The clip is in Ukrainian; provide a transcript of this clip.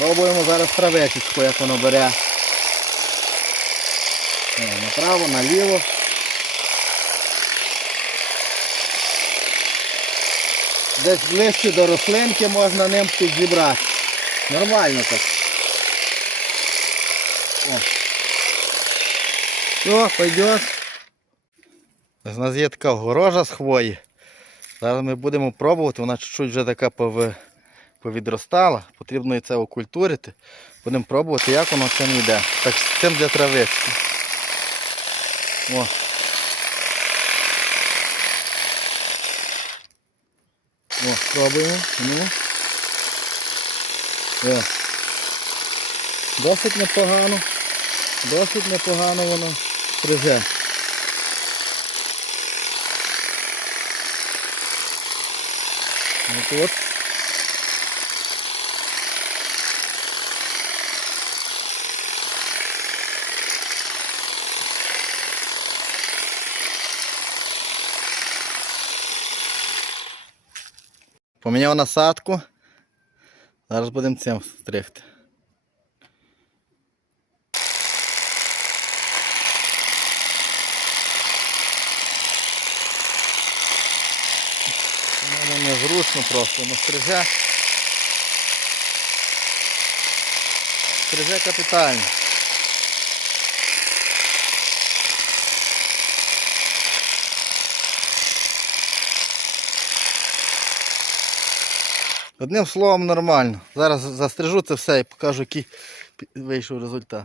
Пробуємо зараз травечечку, як воно бере. Направо, наліво. Десь ближче до рослинки можна ним підзібрати. Нормально так. О. Все, пойдет. У нас є така огорожа з хвої. Зараз ми будемо пробувати, вона чуть-чуть вже така пови- повідростала. Потрібно і це окультурити. Будемо пробувати, як воно цим йде. Так з цим для травички. О. О, пробуємо. Ну. О. Досить непогано. Досить непогано воно стриже. От Поміняв насадку. Зараз будемо цим стригти. Воно незручно просто, ну стриже. Стриже капітально. Одним словом нормально. Зараз застрижу це все і покажу, який вийшов результат.